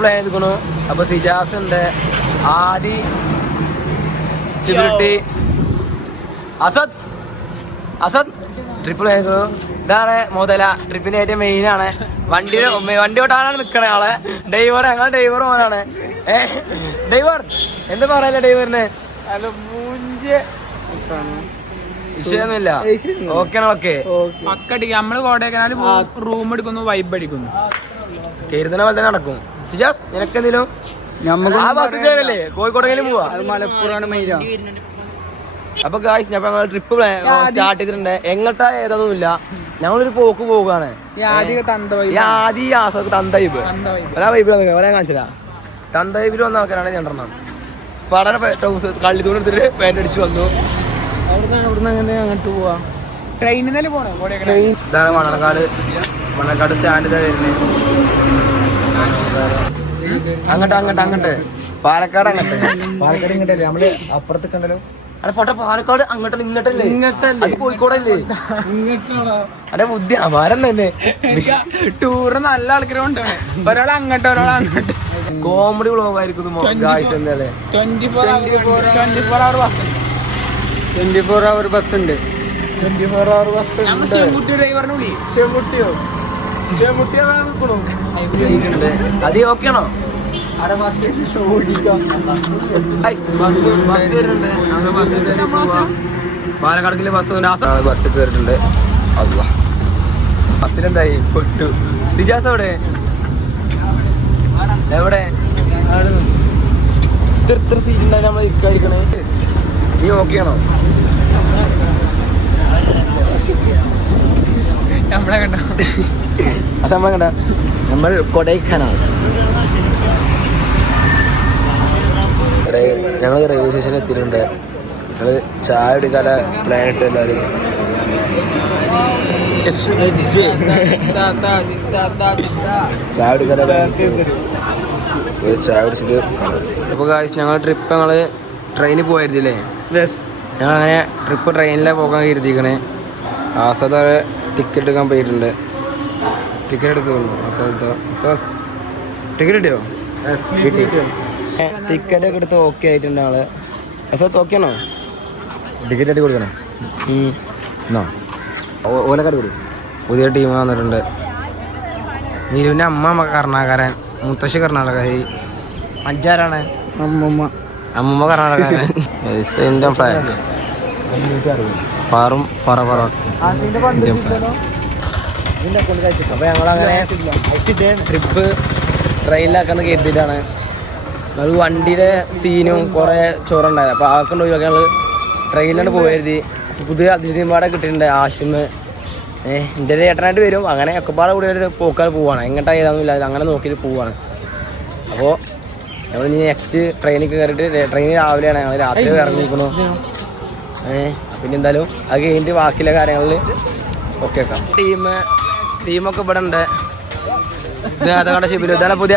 Plan ചെയ്തിരിക്കണു. അപ്പൊ സിജാസ് ഉണ്ട്, ആദി, സിബിലിറ്റി, Asad trip plan ചെയ്തിരിക്കണു. ഇതാണ് മുതല ട്രിപ്പിന്റെ ഏറ്റവും മെയിൻ ആണ്. വണ്ടി ഓട്ടാനാണ് നിക്കണ ആളെ. ഡ്രൈവർ ഞങ്ങൾ ഡ്രൈവർ ഓനാണ്. ഡ്രൈവർ എന്താ പറയല്ലേ ഡ്രൈവറിന്? വിഷയൊന്നുമില്ല. ഓക്കെ പക്കടിക്ക് നമ്മള് കോടേക്കനാല് റൂം എടുക്കുന്നു, വൈബ് അടിക്കുന്നു, കരുതുന്ന പോലെ തന്നെ നടക്കും. സിജാസ് നിനക്കെന്തെങ്കിലും ആ ബസ് കയറല്ലേ കോഴിക്കോടെങ്കിലും പോവാ? മലപ്പുറമാണ് മെയിൻ. അപ്പൊ ഗായ്സ് ഞങ്ങൾ ട്രിപ്പ് സ്റ്റാർട്ട് ചെയ്തിട്ടുണ്ട്. എങ്ങോട്ടാ ഏതൊന്നുമില്ല, ഞങ്ങളൊരു പോക്ക് പോവുകയാണ്. തന്ത വൈബ് വരാൻ കാണിച്ചതാ. തന്ത വൈബിൽ വന്ന ആൾക്കാരാണ് രണ്ടെണ്ണം. പടന കള്ളി തൂണ് എടുത്തിട്ട് പാൻറ് അടിച്ചു വന്നു. അങ്ങനെ അങ്ങോട്ട് പോവാ. ട്രെയിനിൽ പോണോ? ഇതാണ് മണക്കാട് സ്റ്റാൻഡ് ഇതാ വരുന്നത്. അങ്ങോട്ട് പാലക്കാട് ഇങ്ങോട്ടല്ലേ നമ്മള് അപ്പുറത്ത് കണ്ടല്ലോ. അല്ല ഫോട്ടോ പാലക്കാട് അങ്ങോട്ടല്ല ഇങ്ങോട്ടല്ലേ? അത് കോഴിക്കോടല്ലേ? അതെ ബുദ്ധി അപാരം തന്നെ. ടൂറ് നല്ല ആൾക്കാരുണ്ട്. ഒരാൾ അങ്ങോട്ട് ഒരാൾ അങ്ങോട്ട്. കോമഡി വ്ളോഗ് ആയിരിക്കും. 24 hour ബസ് ഉണ്ട്. 24 hour ബസ്. അത് ഓക്കെയാണോ? പാലക്കാടിലെ ബസ് കയറിട്ടുണ്ട്. ബസ്സിലെന്തായി പൊട്ടു. ദിജാസ് എവിടെ ഇത്ര സീറ്റ് ഉണ്ടായി നമ്മൾ ഇരിക്കാതിരിക്കണേ? നീ ഓക്കെയാണോ? നമ്മളെ കണ്ട നമ്മൾ കൊടൈക്കനാൽ. ഞങ്ങൾ റെയിൽവേ സ്റ്റേഷനിൽ എത്തിയിട്ടുണ്ട്. ഞങ്ങൾ ചായ എടുക്കാതെ പ്ലാൻ ഇട്ട് എല്ലാവരും ചായ എടുക്കാതെ ചായ കുടിച്ചിട്ട്. അപ്പോൾ ഗായ്സ് ഞങ്ങൾ ട്രിപ്പ് ട്രെയിനിൽ പോയിരുന്നില്ലേ? ഞങ്ങളങ്ങനെ ട്രിപ്പ് ട്രെയിനിലാണ് പോകാൻ കരുതിയിരിക്കണേ. ആസാദ് ടിക്കറ്റ് എടുക്കാൻ പോയിട്ടുണ്ട്. ടിക്കറ്റ് എടുത്തു തോന്നുന്നു. ടിക്കറ്റ് കിട്ടിയോ? ടിക്കറ്റ് ഒക്കെ എടുത്ത് ഓക്കെ ആയിട്ടുണ്ട് ആള്. അസാദ് ഓക്കെ ആണോ? ടിക്കറ്റ് ആയിട്ട് കൊടുക്കണേ. ഓലക്കാട് കൊടുക്കും. പുതിയ ടീം വന്നിട്ടുണ്ട്. നീരുവിൻ്റെ അമ്മ കർണാടകക്കാരൻ, മുത്തശ്ശി കർണാടകക്കാരി, അഞ്ചാരാണ് അമ്മമ്മ കർണാടകക്കാരൻ. ഇന്ത്യൻ ഫ്ലാഗ് പാറും ഇന്ത്യൻ ഫ്ലാഗ്. അപ്പോൾ ഞങ്ങളങ്ങനെ ട്രിപ്പ് ട്രെയിനിലാക്കാന്ന് കരുതിയിട്ടാണ്. ഞങ്ങൾ വണ്ടിയുടെ സീനും കുറേ ചോറുണ്ടായത്. അപ്പോൾ അതൊക്കെ ഉണ്ട് ഞങ്ങൾ ട്രെയിനിലാണ് പോയത്. പുതിയ അതിഥിമാരെ കിട്ടിയിട്ടുണ്ട്. ആഷിമ് എൻ്റെ ഒരു ഏട്ടനായിട്ട് വരും. അങ്ങനെ ഒക്കെപ്പാടെ കൂടി ഒരു പോക്കാൽ പോവാണ്. എങ്ങോട്ടാ ഏതാണെന്നില്ല, അങ്ങനെ നോക്കിയിട്ട് പോവാണ്. അപ്പോൾ ഞങ്ങൾ ഇനി നെക്സ്റ്റ് ട്രെയിനിൽ കയറിയിട്ട് ട്രെയിൻ രാവിലെയാണ്. ഞങ്ങൾ രാത്രി ഇറങ്ങിയിരിക്കണു. പിന്നെ എന്തായാലും അത് കഴിഞ്ഞിട്ട് ബാക്കിയുള്ള കാര്യങ്ങളിൽ ഓക്കെ ആക്കാം. ടീമൊക്കെ ഇവിടെ ഉണ്ട്. ഇത് അതങ്ങടെ ശിബിലു. ഇതാണ് പുതിയ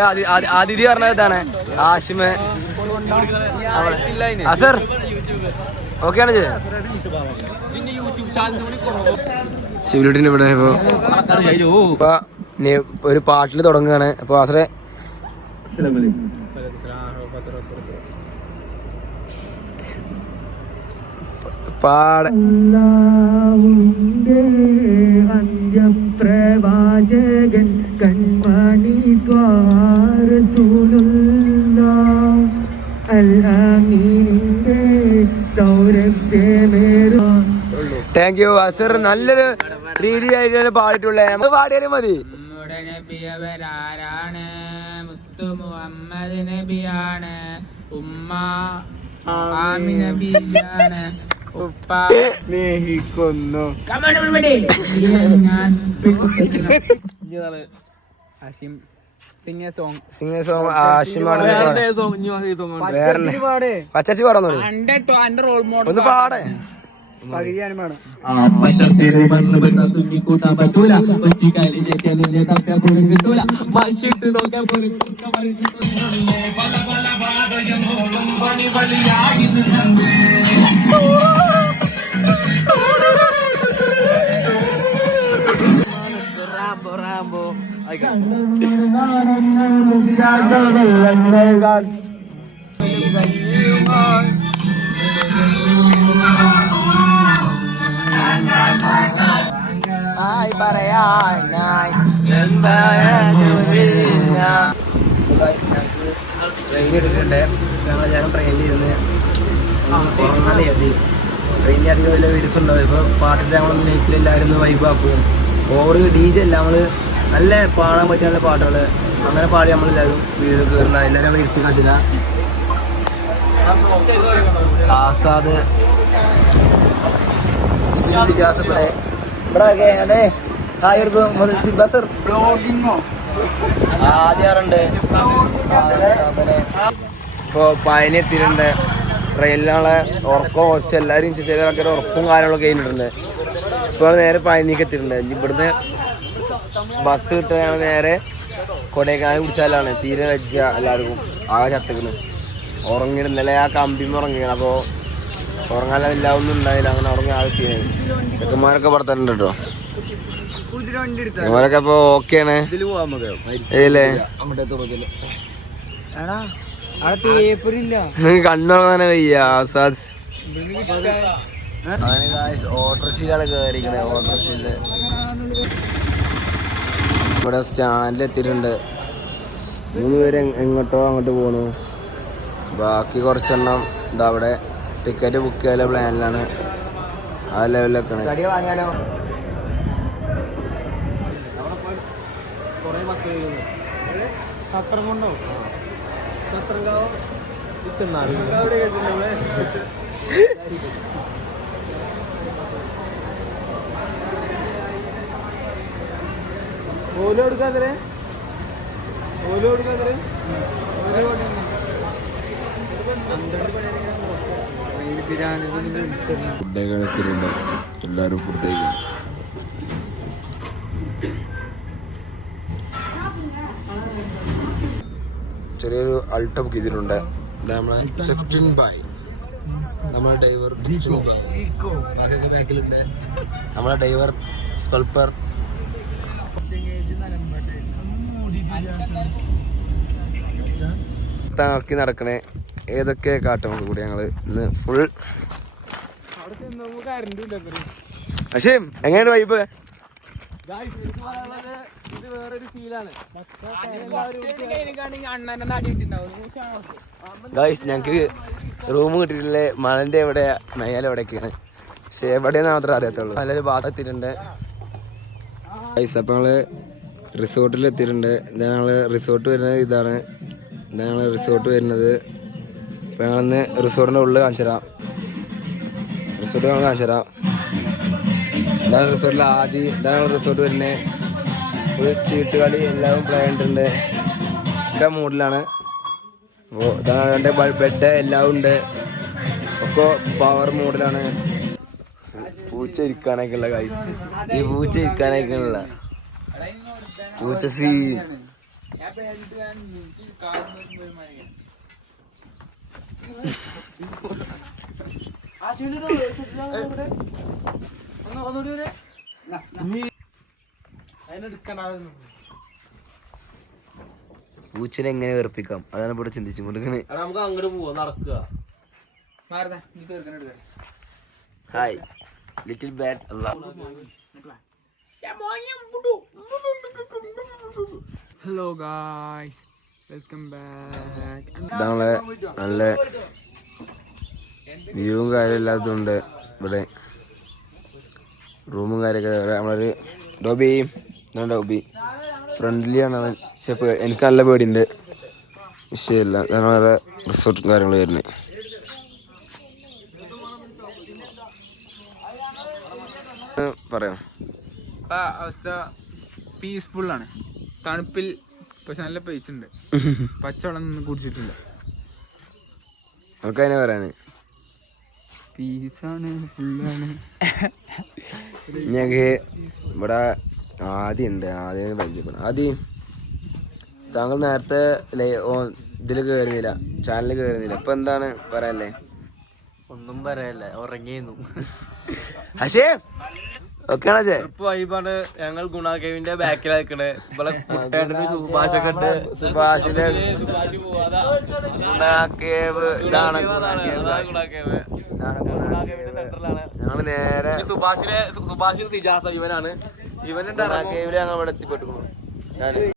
അതിഥി പറഞ്ഞത്. ഇതാണ് ആഷിമ്. അസർ ഓക്കെയാണ് ശിവലുട്ടിൻ്റെ ഇവിടെ. ഇപ്പൊ ഒരു പാട്ടിൽ തുടങ്ങുകയാണ്. അപ്പൊ അസറെ പ്രവാചകൻ കൺമണി താങ്ക് യു അസർ. നല്ലൊരു രീതിയായിട്ടാണ് പാടിയിട്ടുള്ളത്. നമുക്ക് പാടിയാലും മതി. നമ്മുടെ നബിയവരാരാണ്? മുത്തു മുഹമ്മദ് നബിയാണ്. ഉമ്മ ആമിന ബീവിയാണ്. ഉപ്പ സ്നേഹിക്കുന്നു. Singer song ആഷിമാണ്. പച്ചച്ചി പാടുന്നു. ഒന്ന് പാടേ. കൂട്ടാൻ പറ്റൂല. ട്രെയിൻ എടുക്കണ്ടേ ഞങ്ങളെല്ലാവരും ട്രെയിനിൽ ഇരുന്ന് ഉറങ്ങാൻ കരുതി. ട്രെയിനിൽ അധികം വലിയ വീഡിയോസ് ഉണ്ടാവും. ഇപ്പോൾ പാട്ടിട്ട് ഞങ്ങൾ ലൈഫിൽ എല്ലാവരും ഒന്ന് വൈബാക്കും. ഓവർ DJ അല്ല, നമ്മൾ നല്ല പാടാൻ പറ്റിയ നല്ല പാട്ടുകൾ അങ്ങനെ പാടി നമ്മളെല്ലാവരും വീഡിയോ കയറുന്ന എല്ലാവരും നമ്മൾ ഇരുത്തി കാച്ചില്ല. ആസാദ് ഇവിടെ ആദ്യറുണ്ട്. ഇപ്പോൾ പയനി എത്തിയിട്ടുണ്ട്. ട്രെയിനിലുള്ള ഉറക്കം കുറച്ച് എല്ലാവരും ചില ആൾക്കാർ ഉറപ്പും കാര്യങ്ങളൊക്കെ കഴിഞ്ഞിട്ടുണ്ട്. ഇപ്പോൾ നേരെ പയനിക്ക് എത്തിയിട്ടുണ്ട്. ഇവിടുന്ന് ബസ് കിട്ടുകയാണ് നേരെ കൊടൈക്കനാൽ പിടിച്ചാലാണ്. തീരെ വെച്ച എല്ലാവർക്കും ആകെ ചത്തുക്കണ്. ഉറങ്ങിയിട്ട് ഇന്നലെ ആ കമ്പിന്ന് ഉറങ്ങിയാണ്. അപ്പോൾ ഉറങ്ങാനില്ല ഒന്നും ഉണ്ടായില്ല. അങ്ങനെ ഉറങ്ങി ആവശ്യം ചെക്കന്മാരൊക്കെ പുറത്തുണ്ട് കേട്ടോ. ചെക്കന്മാരൊക്കെ അപ്പോൾ ഓക്കെയാണ്. കണ്ണുറങ്ങാനെ വയ്യ. ആസാദ് ഓട്ടോറിക്ഷയിലാണ് കയറിക്കണേ. ഓട്ടോറിക്ഷയില് ഇവിടെ സ്റ്റാൻഡിൽ എത്തിയിട്ടുണ്ട്. 3 പേര് എങ്ങോട്ടോ അങ്ങോട്ട് പോണു. ബാക്കി കുറച്ചെണ്ണം ഇതാ അവിടെ ടിക്കറ്റ് ബുക്ക് ചെയ്യാനുള്ള പ്ലാനിലാണ്. ആ ലെവലിലൊക്കെ ഫുഡ് കഴിച്ചിട്ടുണ്ട്. എല്ലാവരും ഫുഡ് കഴിക്കും. ചെറിയൊരു അൾട്ടോ ബുക്ക് ചെയ്തിട്ടുണ്ട്. നമ്മളെ സെക്ഷൻ ബൈ നമ്മളെ ഡ്രൈവർ ബാക്കിലുണ്ട്. നമ്മളെ ഡ്രൈവർ സ്കൾപ്പർ നോക്കി നടക്കണേ. ഏതൊക്കെ കാട്ടും കൂടി ഞങ്ങള് ഇന്ന് ഫുൾ. പക്ഷേ എങ്ങനെയാണ് വൈബ്? ഇത് വേറൊരു ഫീലാണ്. ഞങ്ങക്ക് റൂം കിട്ടിയിട്ടില്ല. മലന്റെ എവിടെ മേലെ എവിടെയൊക്കെയാണ്. പക്ഷെ എവിടെയെന്ന് മാത്രമേ അറിയത്തുള്ളൂ. നല്ലൊരു ഭാഗത്ത് എത്തിയിട്ടുണ്ട്. അപ്പൊ ഞങ്ങള് റിസോർട്ടിൽ എത്തിയിട്ടുണ്ട്. ഇതാ ഞങ്ങള് റിസോർട്ട് വരുന്നത്. ഇതാണ് ഞങ്ങള് റിസോർട്ട് വരുന്നത്. അപ്പൊ ഞങ്ങളിന്ന് റിസോർട്ടിന്റെ ഉള്ളിൽ കാണിച്ചുതരാം. റിസോർട്ട് ഞങ്ങൾ കാണിച്ചുതരാം. ഇതാണ് റിസോർട്ടിൽ ആദ്യം. ഇതാണ് റിസോർട്ട് വരുന്നത്. ഒരു ചീട്ട് കളി എല്ലാം പ്ലേ ഉണ്ട്. ഒക്കെ മൂഡിലാണ്. അപ്പോൾ ഇതാണ് ബെഡ് എല്ലാം ഉണ്ട്. ഒക്കെ പവർ മൂഡിലാണ്. പൂച്ച ഇരിക്കാനൊക്കെ ഉള്ള കാര്യം. ഈ പൂച്ച ഇരിക്കാനൊക്കെ ഉള്ള പൂച്ച സീ പൂച്ചനെ എങ്ങനെ വെറുപ്പിക്കാം, അതാണ് ഇവിടെ ചിന്തിച്ചു കൊടുക്കണേ. നമുക്ക് അങ്ങോട്ട് പോവാ, നടക്കുക. Hi little bat. Hello guys, welcome back. ഇതാണ് നല്ല വ്യൂവും കാര്യം ഇല്ലാത്തതുകൊണ്ട് ഇവിടെ റൂമും കാര്യമൊക്കെ. നമ്മളൊരു ഡോബി ഫ്രണ്ട്ലിയാണ് അവൻ. പക്ഷെ എനിക്ക് നല്ല പേടിയുണ്ട്. വിഷയമില്ല. നല്ല റിസോർട്ടും കാര്യങ്ങളും വരുന്നത്. പറയാം. അവസ്ഥ പീസ്ഫുൾ ആണ്. തണുപ്പിൽ പക്ഷെ നല്ല പൈച്ചുണ്ട്. പച്ചവെള്ളം കുടിച്ചിട്ടില്ല. നമുക്ക് അതിനെ പറയാന് പീസാണ്, ഫുള്ളാണ്. ഞങ്ങൾക്ക് ഇവിടെ ആദ്യം ഉണ്ട്. ആദ്യം പരിചയപ്പെടാം. ആദ്യം താങ്കൾ നേരത്തെ ഇതിൽ കയറുന്നില്ല, ചാനലിൽ കയറുന്നില്ല. ഇപ്പൊ എന്താണ് പറയാല്ലേ? ഒന്നും പറയല്ല, ഉറങ്ങിയിരുന്നു. പക്ഷേ ഓക്കെയാണോ ചേ? വൈബാണ്. ഞങ്ങൾ ഗുണാകേവിന്റെ ബാക്കിലാണ് നിൽക്കണേ. ഇവിടെ സുഭാഷൊക്കെ ഉണ്ട്. സുഭാഷിന്റെ ഗുണാകേവ് ഇതാണ്. ഞങ്ങള് നേരെ സുഭാഷിന് സിജാസ ഇവനാണ്. ഗുണാകേവില് ഞങ്ങൾ ഇവിടെ എത്തിപ്പെട്ടു.